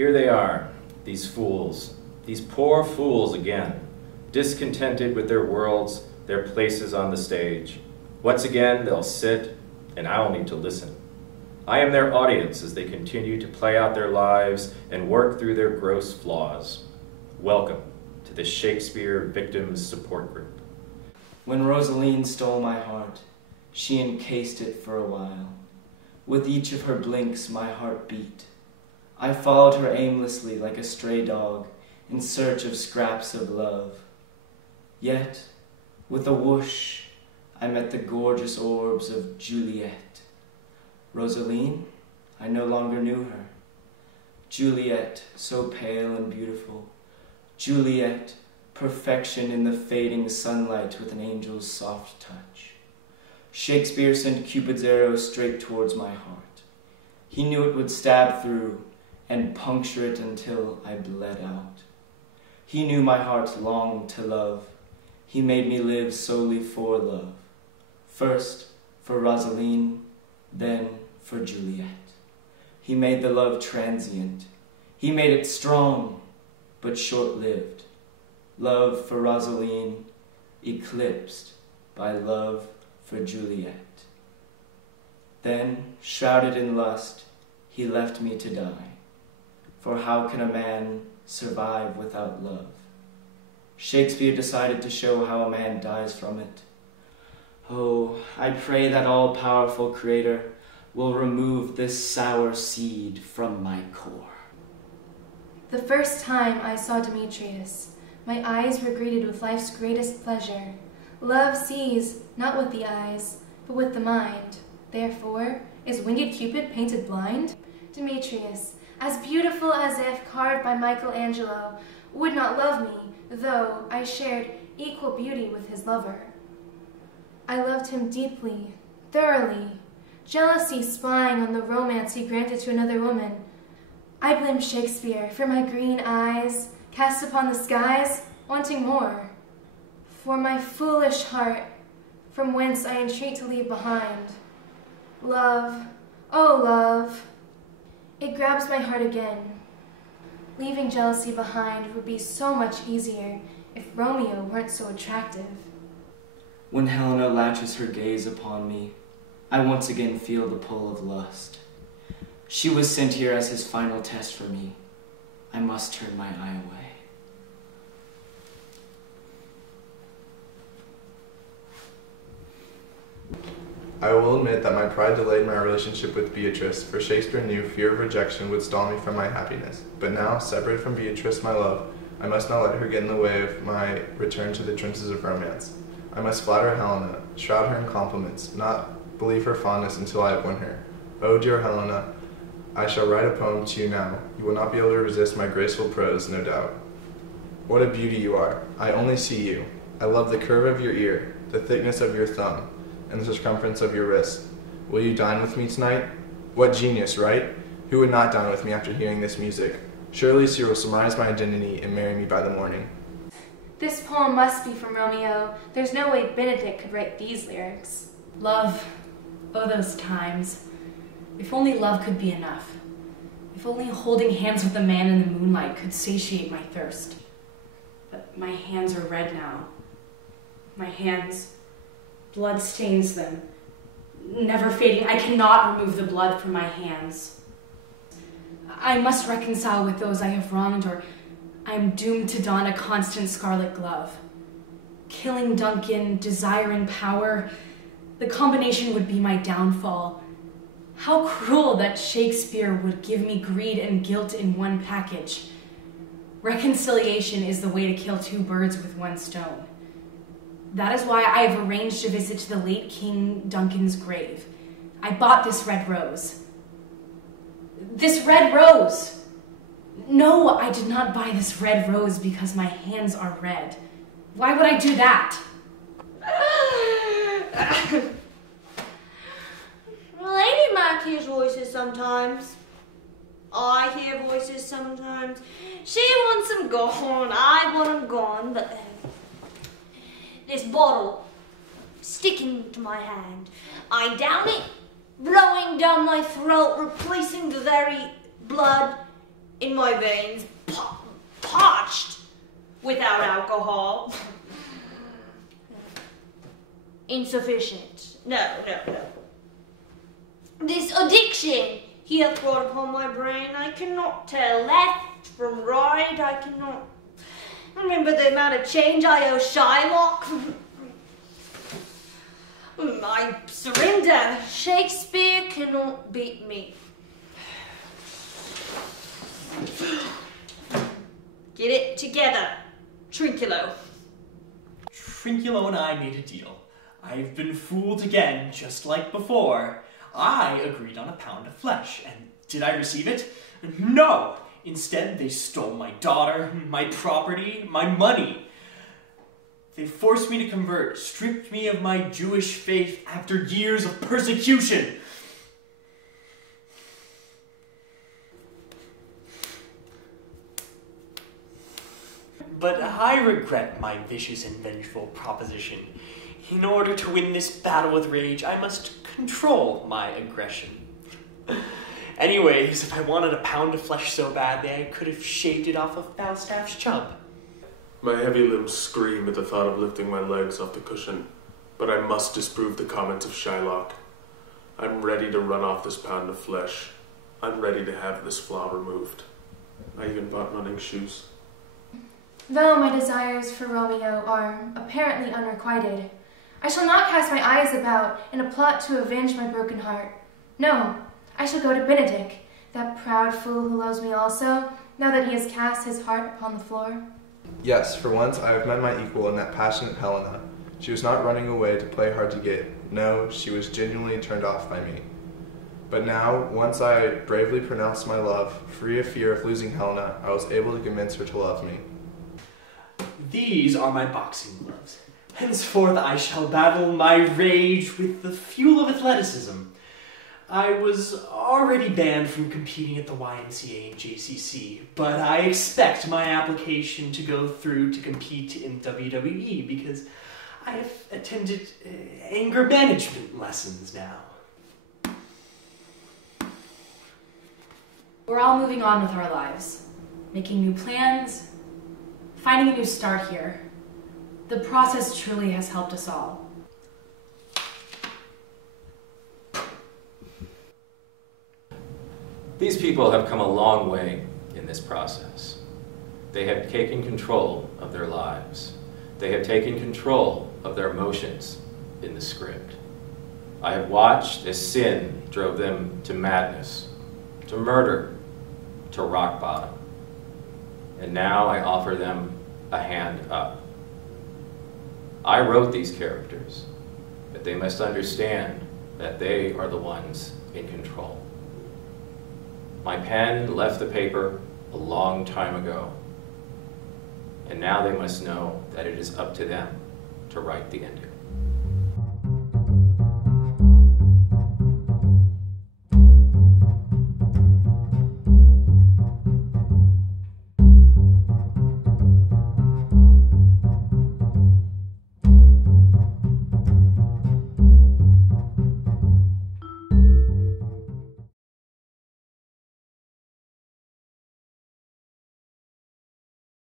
Here they are, these fools, these poor fools again, discontented with their worlds, their places on the stage. Once again, they'll sit, and I'll need to listen. I am their audience as they continue to play out their lives and work through their gross flaws. Welcome to the Shakespeare Victims Support Group. When Rosaline stole my heart, she encased it for a while. With each of her blinks, my heart beat. I followed her aimlessly like a stray dog in search of scraps of love. Yet, with a whoosh, I met the gorgeous orbs of Juliet. Rosaline, I no longer knew her. Juliet, so pale and beautiful. Juliet, perfection in the fading sunlight with an angel's soft touch. Shakespeare sent Cupid's arrow straight towards my heart. He knew it would stab through and puncture it until I bled out. He knew my heart longed to love. He made me live solely for love. First for Rosaline, then for Juliet. He made the love transient. He made it strong, but short-lived. Love for Rosaline eclipsed by love for Juliet. Then, shrouded in lust, he left me to die. For how can a man survive without love? Shakespeare decided to show how a man dies from it. Oh, I pray that all-powerful Creator will remove this sour seed from my core. The first time I saw Demetrius, my eyes were greeted with life's greatest pleasure. Love sees, not with the eyes, but with the mind. Therefore, is winged Cupid painted blind? Demetrius, as beautiful as if carved by Michelangelo, would not love me, though I shared equal beauty with his lover. I loved him deeply, thoroughly, jealousy spying on the romance he granted to another woman. I blame Shakespeare for my green eyes, cast upon the skies, wanting more. For my foolish heart, from whence I entreat to leave behind. Love, oh love, it grabs my heart again. Leaving jealousy behind would be so much easier if Romeo weren't so attractive. When Helena latches her gaze upon me, I once again feel the pull of lust. She was sent here as his final test for me. I must turn my eye away. I will admit that my pride delayed my relationship with Beatrice, for Shakespeare knew fear of rejection would stall me from my happiness. But now, separated from Beatrice, my love, I must not let her get in the way of my return to the trenches of romance. I must flatter Helena, shroud her in compliments, not believe her fondness until I have won her. Oh, dear Helena, I shall write a poem to you now. You will not be able to resist my graceful prose, no doubt. What a beauty you are. I only see you. I love the curve of your ear, the thickness of your thumb, and the circumference of your wrist. Will you dine with me tonight? What genius, right? Who would not dine with me after hearing this music? Surely she will surmise my identity and marry me by the morning. This poem must be from Romeo. There's no way Benedict could write these lyrics. Love, oh those times. If only love could be enough. If only holding hands with a man in the moonlight could satiate my thirst. But my hands are red now. My hands, blood stains them. Never fading, I cannot remove the blood from my hands. I must reconcile with those I have wronged, or I am doomed to don a constant scarlet glove. Killing Duncan, desire and power, the combination would be my downfall. How cruel that Shakespeare would give me greed and guilt in one package. Reconciliation is the way to kill two birds with one stone. That is why I have arranged a visit to the late King Duncan's grave. I bought this red rose. This red rose! No, I did not buy this red rose because my hands are red. Why would I do that? Lady Mac hears voices sometimes. I hear voices sometimes. She wants them gone, I want them gone, but this bottle sticking to my hand. I down it, blowing down my throat, replacing the very blood in in my veins, parched without alcohol. Insufficient. No. This addiction he hath brought upon my brain, I cannot tell left from right, I cannot remember the amount of change I owe Shylock. I surrender. Shakespeare cannot beat me. Get it together, Trinculo. Trinculo and I made a deal. I've been fooled again, just like before. I agreed on a pound of flesh, and did I receive it? No! Instead, they stole my daughter, my property, my money. They forced me to convert, stripped me of my Jewish faith after years of persecution. But I regret my vicious and vengeful proposition. In order to win this battle with rage, I must control my aggression. Anyways, if I wanted a pound of flesh so badly, I could have shaved it off of Falstaff's chub. My heavy limbs scream at the thought of lifting my legs off the cushion, but I must disprove the comments of Shylock. I'm ready to run off this pound of flesh. I'm ready to have this flaw removed. I even bought running shoes. Though my desires for Romeo are apparently unrequited, I shall not cast my eyes about in a plot to avenge my broken heart. No, I shall go to Benedick, that proud fool who loves me also, now that he has cast his heart upon the floor. Yes, for once I have met my equal in that passionate Helena. She was not running away to play hard to get. No, she was genuinely turned off by me. But now, once I bravely pronounced my love, free of fear of losing Helena, I was able to convince her to love me. These are my boxing gloves. Henceforth I shall battle my rage with the fuel of athleticism. I was already banned from competing at the YMCA and JCC, but I expect my application to go through to compete in WWE because I have attended anger management lessons now. We're all moving on with our lives, making new plans, finding a new start here. The process truly has helped us all. These people have come a long way in this process. They have taken control of their lives. They have taken control of their emotions in the script. I have watched as sin drove them to madness, to murder, to rock bottom. And now I offer them a hand up. I wrote these characters, but they must understand that they are the ones in control. My pen left the paper a long time ago, and now they must know that it is up to them to write the ending.